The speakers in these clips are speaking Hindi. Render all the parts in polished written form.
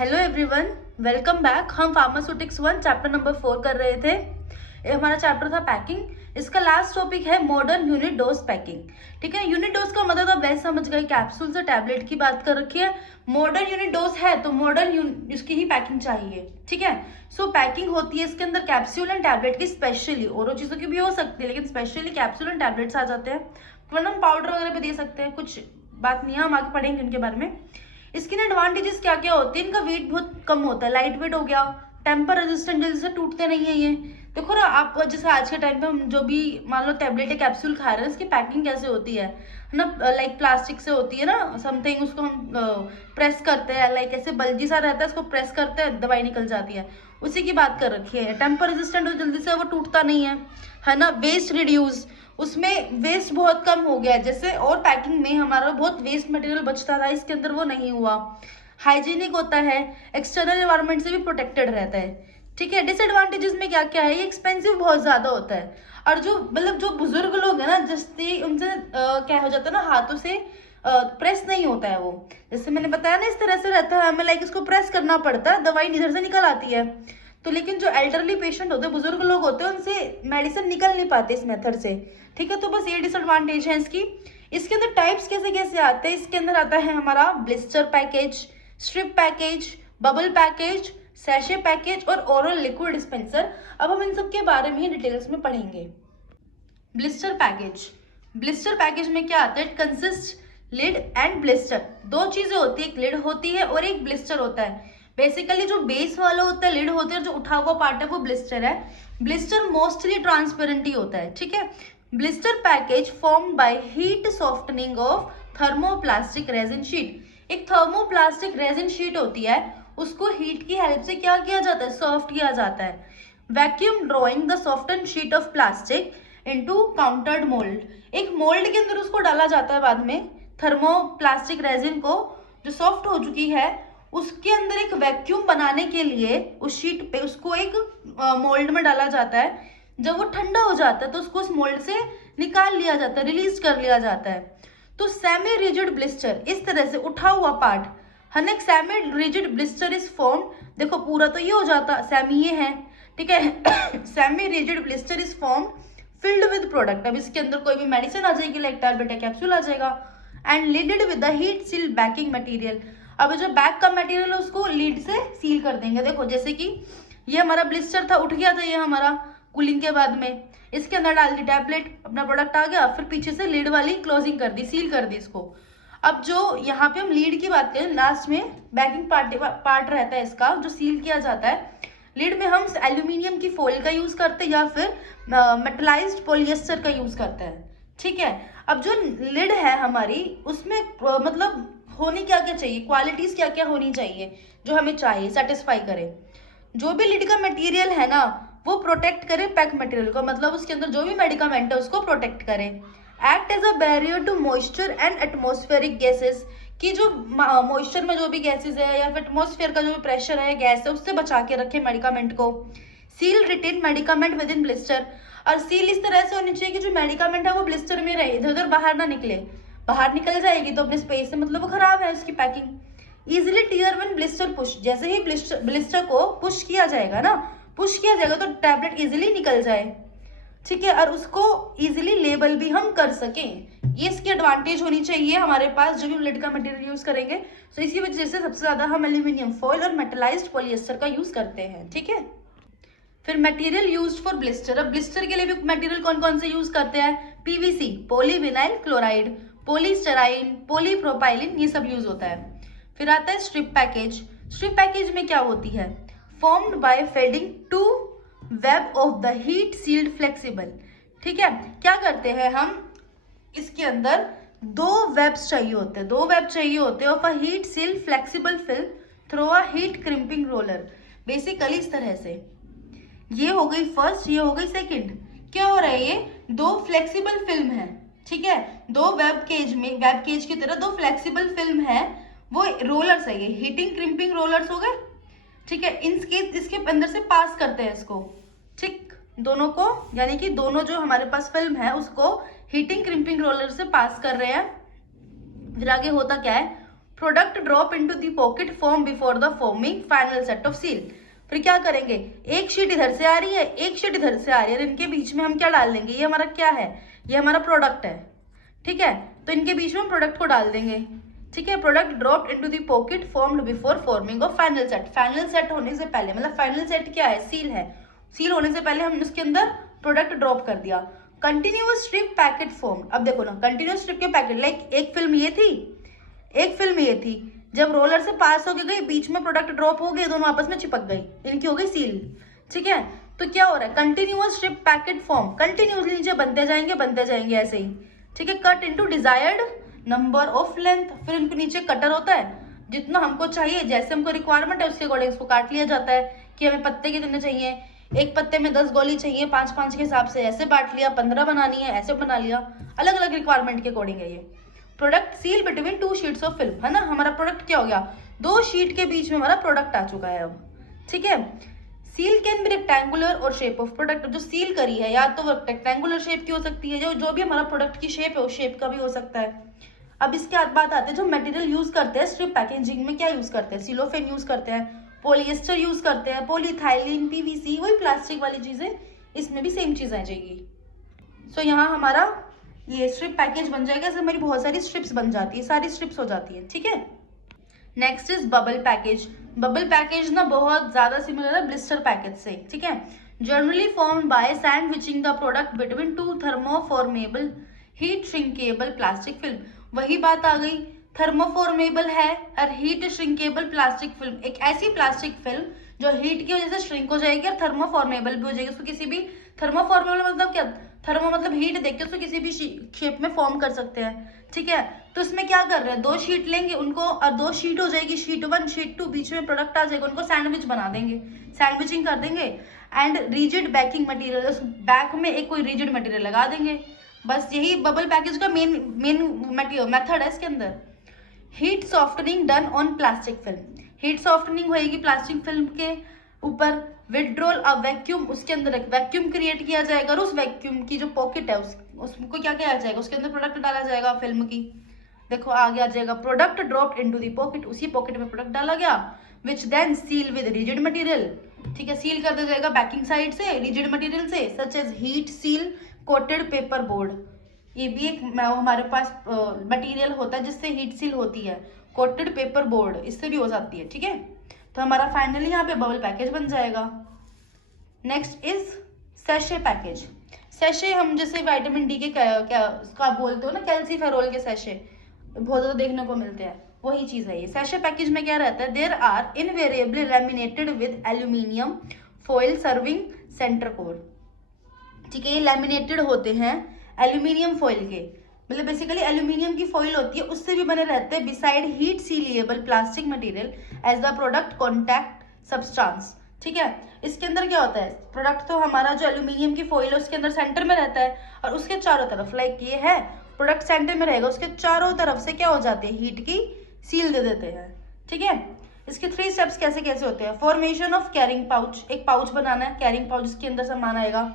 Hello everyone, welcome back. हम फार्मास्यूटिक्स 1 चैप्टर नंबर 4 कर रहे थे। ये हमारा चैप्टर था पैकिंग। इसका लास्ट टॉपिक है मॉडर्न यूनिट डोज पैकिंग। ठीक है, यूनिट डोज का मतलब आप वैसे समझ गए, कैप्सूल से टैबलेट की बात कर रखी है। मॉडर्न यूनिट डोज है तो मॉडर्न इसकी ही पैकिंग चाहिए। ठीक है, सो पैकिंग होती है इसके अंदर कैप्सूल एंड टैबलेट की, स्पेशली और चीज़ों की भी हो सकती है, लेकिन स्पेशली कैप्सूल एंड टैबलेट्स आ जाते हैं। वरना हम पाउडर वगैरह भी दे सकते हैं, कुछ बात नहीं है, हम आगे पढ़ेंगे उनके बारे में। इसके एडवांटेजेस क्या क्या होते हैं, इनका वेट बहुत कम होता है, लाइट वेट हो गया, टेम्पर रेजिस्टेंट, जल्दी से टूटते नहीं है ये। देखो ना आप, जैसे आज के टाइम पे हम जो भी मान लो टैबलेट या कैप्सूल खा रहे हैं, इसकी पैकिंग कैसे होती है ना, लाइक प्लास्टिक से होती है ना समथिंग, उसको हम प्रेस करते हैं, लाइक ऐसे बल्जी सा रहता है, इसको प्रेस करते हैं, दवाई निकल जाती है, उसी की बात कर रखी है। टेम्पर रेजिस्टेंट हो, जल्दी से वो टूटता नहीं है ना। वेस्ट रिड्यूस, उसमें वेस्ट बहुत कम हो गया है, जैसे और पैकिंग में हमारा बहुत वेस्ट मटेरियल बचता था, इसके अंदर वो नहीं हुआ। हाइजीनिक होता है, एक्सटर्नल एनवायरनमेंट से भी प्रोटेक्टेड रहता है। ठीक है, डिसएडवांटेजेस में क्या क्या है, ये एक्सपेंसिव बहुत ज़्यादा होता है, और जो मतलब जो बुजुर्ग लोग हैं ना, जैसे उनसे क्या हो जाता है ना, हाथों से प्रेस नहीं होता है वो, जैसे मैंने बताया ना, इस तरह से रहता है, हमें लाइक इसको प्रेस करना पड़ता है, दवाई इधर से निकल आती है। तो लेकिन जो एल्डरली पेशेंट होते हैं, बुजुर्ग लोग होते हैं, उनसे मेडिसिन निकल नहीं पाते इस मेथड से। ठीक है, तो बस ये डिसएडवांटेज है इसकी। इसके अंदर टाइप्स कैसे कैसे आते हैं, इसके अंदर आता है हमारा blister package, strip package, bubble package, sachet package और ओरल लिक्विड डिस्पेंसर। अब हम इन सब के बारे में ही डिटेल्स में पढ़ेंगे। ब्लिस्टर पैकेज, ब्लिस्टर पैकेज में क्या आता है, it consist lid and blister, दो चीजें होती है, एक लिड होती है और एक ब्लिस्टर होता है। बेसिकली जो बेस वाला होता है लिड होता है, जो उठा हुआ पार्ट है वो ब्लिस्टर है। ब्लिस्टर मोस्टली ट्रांसपेरेंट ही होता है। ठीक है, blister package formed by heat softening of thermoplastic resin sheet. एक थर्मोप्लास्टिक रेजिन शीट होती है, उसको हीट की हेल्प से क्या किया जाता है, सॉफ्ट किया जाता है। Vacuum drawing the soften sheet of plastic into countered mould, एक मोल्ड के अंदर उसको डाला जाता है बाद में, थर्मोप्लास्टिक रेजिन को जो सॉफ्ट हो चुकी है, उसके अंदर एक वैक्यूम बनाने के लिए उस शीट पे उसको एक मोल्ड में डाला जाता है। जब वो ठंडा हो जाता है तो उसको उस मोल्ड से निकाल लिया जाता है, रिलीज कर लिया जाता है। तो सेमी रिजिड ब्लिस्टर, इस तरह से उठा हुआ पार्ट है ना, एक semi rigid blister is form. देखो पूरा तो ये हो जाता, सेमी ये है, ठीक है। Semi rigid blister is form filled with product, अब इसके अंदर कोई भी मेडिसिन आ जाएगी, लाइक टैबलेट या कैप्सूल आ जाएगा, and lidded with the heat seal backing material. अब जो बैक का मटेरियल है उसको लीड से सील कर देंगे। देखो जैसे कि ये हमारा ब्लिस्टर था, उठ गया था ये हमारा कूलिंग के बाद में, इसके अंदर डाल दी टैबलेट, अपना प्रोडक्ट आ गया, फिर पीछे से लीड वाली क्लोजिंग कर दी, सील कर दी इसको। अब जो यहाँ पे हम लीड की बात करें, लास्ट में बैकिंग पार्ट रहता है इसका, जो सील किया जाता है। लीड में हम एल्यूमिनियम की फॉइल का यूज करते हैं या फिर मेटलाइज्ड पॉलिएस्टर का यूज करते हैं। ठीक है, अब जो लिड है हमारी, उसमें मतलब होनी क्या क्या चाहिए, क्वालिटीज क्या क्या होनी चाहिए जो हमें चाहिए, सेटिस्फाई करे। जो भी लिड का मटेरियल है ना, वो प्रोटेक्ट करे पैक मटेरियल को, मतलब उसके अंदर जो भी मेडिकामेंट है उसको प्रोटेक्ट करे। Act as a barrier to moisture and atmospheric gases, कि जो मॉइस्चर में जो भी गैसेस है या फिर एटमॉस्फेयर का जो भी प्रेशर है, गैस है, उससे बचा के रखे मेडिकामेंट को। Seal retain medicament within blister, और सील इस तरह से होनी चाहिए कि जो मेडिकामेंट है वो ब्लिस्टर में रहे, इधर उधर बाहर ना निकले। बाहर निकल जाएगी तो अपने स्पेस से मतलब वो खराब है उसकी packing. Easily tear when blister push, जैसे ही ब्लिस्टर को पुश किया जाएगा ना, पुश किया जाएगा तो टैबलेट इजिली निकल जाए। ठीक है, और उसको इजिली लेबल भी हम कर सकें, ये इसकी एडवांटेज होनी चाहिए हमारे पास जो भी लिड का मटेरियल यूज करेंगे। तो इसी वजह से सबसे ज्यादा हम एल्यूमिनियम फॉइल और मेटलाइज्ड पॉलिएस्टर का यूज करते हैं। ठीक है, फिर मटेरियल यूज्ड फॉर ब्लिस्टर, अब ब्लिस्टर के लिए भी मटेरियल कौन कौन से यूज करते हैं, PVC, polyvinyl chloride, polystyrene, polypropylene, ये सब यूज होता है। फिर आता है स्ट्रिप पैकेज। स्ट्रिप पैकेज में क्या होती है, formed by fading to web of the heat sealed flexible. ठीक है, क्या करते हैं हम, इसके अंदर दो वेब्स चाहिए होते हैं, दो वेब चाहिए होते हैं of a heat sealed flexible film through a heat crimping roller. Basically इस तरह से, ये हो गई फर्स्ट, ये हो गई सेकंड। क्या हो रहा है, ये दो फ्लेक्सिबल फिल्म है। ठीक है, दो वेब केज में, वेब केज की तरह दो फ्लेक्सिबल फिल्म है, वो रोलर्स है, ये हीटिंग क्रिम्पिंग रोलर्स हो गए। ठीक है, इसके अंदर से पास करते हैं इसको, ठीक, दोनों को, यानी कि दोनों जो हमारे पास फिल्म है उसको हीटिंग क्रिम्पिंग रोलर से पास कर रहे हैं। फिर आगे होता क्या है, product drop into the pocket form before the forming final set of seal. फिर क्या करेंगे, एक शीट इधर से आ रही है, एक शीट इधर से आ रही है, इनके बीच में हम क्या डाल देंगे, ये हमारा क्या है, ये हमारा प्रोडक्ट है, ठीक है। तो इनके बीच में हम प्रोडक्ट को डाल देंगे, ठीक है। Product dropped into the pocket formed before forming of final set. Final set होने से पहले, मतलब फाइनल सेट क्या है, सील है, सील होने से पहले हमने उसके अंदर प्रोडक्ट ड्रॉप कर दिया। कंटिन्यूअस स्ट्रिप पैकेट फॉर्म, अब देखो ना, कंटिन्यूअस स्ट्रिप के पैकेट, लाइक एक फिल्म ये थी, एक फिल्म ये थी, जब रोलर से पास होके गई, बीच में प्रोडक्ट ड्रॉप हो गए, दोनों आपस में चिपक गई, इनकी हो गई सील, ठीक है। तो क्या हो रहा है, continuous strip packet form, continuously नीचे बनते जाएंगे ऐसे ही, ठीक है। Cut into desired number of length, फिर इनके नीचे कटर होता है, जितना हमको चाहिए, जैसे हमको रिक्वायरमेंट है उसके अकॉर्डिंग उसको काट लिया जाता है कि हमें पत्ते कितने चाहिए, एक पत्ते में 10 गोली चाहिए, 5-5 के हिसाब से ऐसे बांट लिया, 15 बनानी है ऐसे बना लिया, अलग अलग रिक्वायरमेंट के अकॉर्डिंग है ये। Product seal between 2 sheets of film, है ना, हमारा प्रोडक्ट क्या हो गया, 2 शीट के बीच में हमारा प्रोडक्ट आ चुका है अब, ठीक है। सील कैन बी रेक्टेंगुलर और शेप ऑफ प्रोडक्ट, जो सील करी है या तो वो रेक्टेंगुलर शेप की हो सकती है, जो भी हमारा प्रोडक्ट की शेप है उस शेप का भी हो सकता है। अब इसके बाद आते हैं जो मटेरियल यूज करते हैं स्ट्रिप पैकेजिंग में, क्या यूज करते हैं, सिलोफेन यूज करते हैं, पॉलिएस्टर यूज करते हैं, पॉलीथाइलिन, पीवीसी, वही प्लास्टिक वाली चीजें, इसमें भी सेम चीज आ जाएगी। सो यहाँ हमारा ये स्ट्रिप पैकेज बन जाएगा, इसमें हमारी बहुत सारी स्ट्रिप्स बन जाती है, सारी स्ट्रिप्स हो जाती है, ठीक है। Next is bubble package. Bubble package ना बहुत ज्यादा सिमिलर है ब्लिस्टर पैकेज से, ठीक है। Generally formed by sandwiching the product between 2 thermoformable heat shrinkable plastic film, वही बात आ गई, थर्मोफॉर्मेबल है और हीट श्रिंकेबल प्लास्टिक फिल्म, एक ऐसी प्लास्टिक फिल्म जो हीट की वजह से श्रिंक हो जाएगी और थर्मोफॉर्मेबल भी हो जाएगी, उसको किसी भी, थर्मोफॉर्मेबल मतलब क्या, थर्मो मतलब हीट देख के उसको किसी भी शेप में फॉर्म कर सकते हैं, ठीक है। तो इसमें क्या कर रहे हैं, 2 शीट लेंगे उनको, और 2 शीट हो जाएगी, शीट 1 शीट 2, बीच में प्रोडक्ट आ जाएगा, उनको सैंडविच बना देंगे, सैंडविचिंग कर देंगे। एंड रिजिड बैकिंग मटेरियल, उस बैक में एक कोई रिजिड मटेरियल लगा देंगे, बस यही बबल पैकेज का मेन मेथड है इसके अंदर। Heat softening done on plastic film, heat softening होएगी प्लास्टिक फिल्म के ऊपर। विड्रॉल अ वैक्यूम, उसके अंदर एक वैक्यूम क्रिएट किया जाएगा और उस वैक्यूम की जो पॉकेट है उसको क्या किया जाएगा, उसके अंदर प्रोडक्ट डाला जाएगा फिल्म की, देखो आगे आ जाएगा, product dropped into the pocket, उसी पॉकेट में प्रोडक्ट डाला गया, which then seal with rigid material, ठीक है, सील कर दिया जाएगा बैकिंग साइड से रिजिड मटेरियल से, such as heat seal coated paper board, ये भी एक हमारे पास मटेरियल होता है जिससे हीट सील होती है, कोटेड पेपर बोर्ड, इससे भी हो जाती है, ठीक है। तो हमारा फाइनली यहाँ पे बबल पैकेज बन जाएगा। Next is sachet package. Sachet हम जैसे विटामिन डी के क्या उसका बोलते हो ना, कैल्सीफेरोल के सैशे बहुत ज़्यादा देखने को मिलते हैं, वही चीज़ है ये। सैशे पैकेज में क्या रहता है, there are invariably laminated with aluminium foil serving centre core, ठीक है, ये लैमिनेटेड होते हैं एल्यूमिनियम फॉइल के, मतलब बेसिकली एल्यूमिनियम की फॉइल होती है उससे भी बने रहते हैं, beside heat sealable plastic material as the product contact substance, ठीक है। इसके अंदर क्या होता है, प्रोडक्ट तो हमारा जो एल्यूमिनियम की फॉइल है उसके अंदर सेंटर में रहता है, और उसके चारों तरफ, लाइक ये है प्रोडक्ट सेंटर में रहेगा, उसके चारों तरफ से क्या हो जाते हैं, हीट की सील दे देते हैं, ठीक है। इसके 3 स्टेप्स कैसे कैसे होते हैं, फॉर्मेशन ऑफ कैरिंग पाउच, एक पाउच बनाना है, कैरिंग पाउच जिसके अंदर सामान आएगा,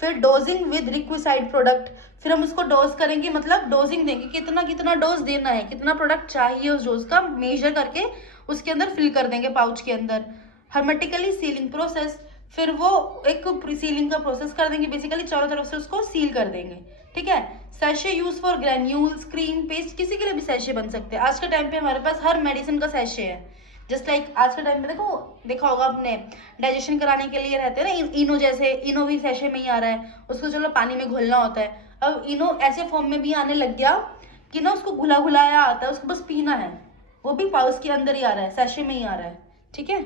फिर डोजिंग विद रिक्विसाइड प्रोडक्ट, फिर हम उसको डोज करेंगे, मतलब डोजिंग देंगे, कितना कितना डोज देना है, कितना प्रोडक्ट चाहिए उस डोज का मेजर करके उसके अंदर फिल कर देंगे पाउच के अंदर। हर्मेटिकली सीलिंग प्रोसेस, फिर वो एक सीलिंग का प्रोसेस कर देंगे, बेसिकली चारों तरफ से उसको सील कर देंगे, ठीक है। Sachet use for granules, cream, paste, किसी के लिए भी सैशे बन सकते हैं। आज के टाइम पे हमारे पास हर मेडिसिन का सैशे है, जस्ट लाइक आज के टाइम पे देखा होगा आपने, डाइजेशन कराने के लिए रहते हैं ना इनो, जैसे इनो भी सैशे में ही आ रहा है, उसको चलो पानी में घोलना होता है, अब इनो ऐसे फॉर्म में भी आने लग गया कि ना उसको घुला घुलाया आता है, उसको बस पीना है, वो भी पाउच के अंदर ही आ रहा है, सैशे में ही आ रहा है, ठीक है।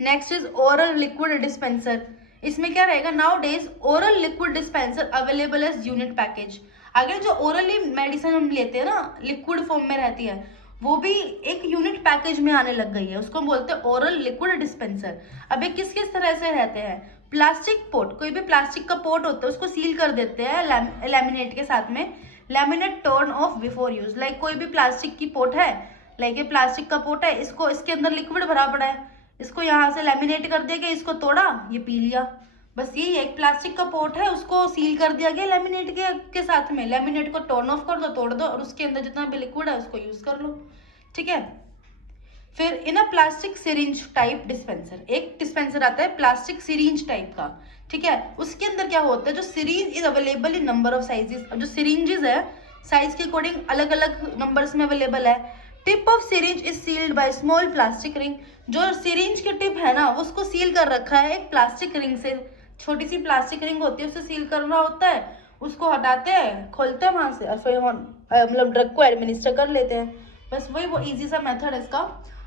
Next is oral liquid dispenser, इसमें क्या रहेगा, nowadays oral liquid dispenser available as unit package. आगे जो ओरली मेडिसिन हम लेते हैं ना, लिक्विड फॉर्म में रहती है, वो भी एक यूनिट पैकेज में आने लग गई है, उसको हम बोलते हैं ओरल लिक्विड डिस्पेंसर। अब ये किस किस तरह से रहते हैं, प्लास्टिक पोट, कोई भी प्लास्टिक का पोट होता है उसको सील कर देते हैं लैमिनेट के साथ में, laminate turn off before use, like कोई भी प्लास्टिक की पोट है, लाइक ये प्लास्टिक का पोट है, इसको इसके अंदर लिक्विड भरा पड़ा है, इसको यहाँ से लैमिनेट कर दिया गया, इसको तोड़ा, ये पी लिया, बस यही एक प्लास्टिक का पोट है, उसको सील कर दिया गया लैमिनेट के साथ में, लैमिनेट को टर्न ऑफ कर दो, तोड़ दो, और उसके अंदर जितना भी लिक्विड है उसको यूज कर लो, ठीक है। फिर in a plastic syringe type dispenser, एक डिस्पेंसर आता है प्लास्टिक सिरिंज टाइप का, ठीक है। उसके अंदर क्या होता है, जो syringe is available in number of sizes. अब जो सिरिंजेस है साइज के अकॉर्डिंग अलग अलग नंबर्स में अवेलेबल है। Tip of syringe is sealed by small plastic ring, जो सिरिंज की टिप है ना उसको सील कर रखा है एक प्लास्टिक रिंग से, छोटी सी प्लास्टिक रिंग होती है उससे सील करना होता है। उसको हटाते हैं, खोलते हैं वहां से और फिर मतलब ड्रग को एडमिनिस्टर कर लेते हैं। बस वही वो इजी सा मेथड है इसका।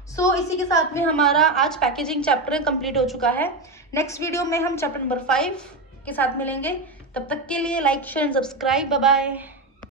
सो इसी के साथ में हमारा आज पैकेजिंग चैप्टर कंप्लीट हो चुका है। नेक्स्ट वीडियो में हम चैप्टर नंबर 5 के साथ मिलेंगे। तब तक के लिए like share subscribe, bye bye.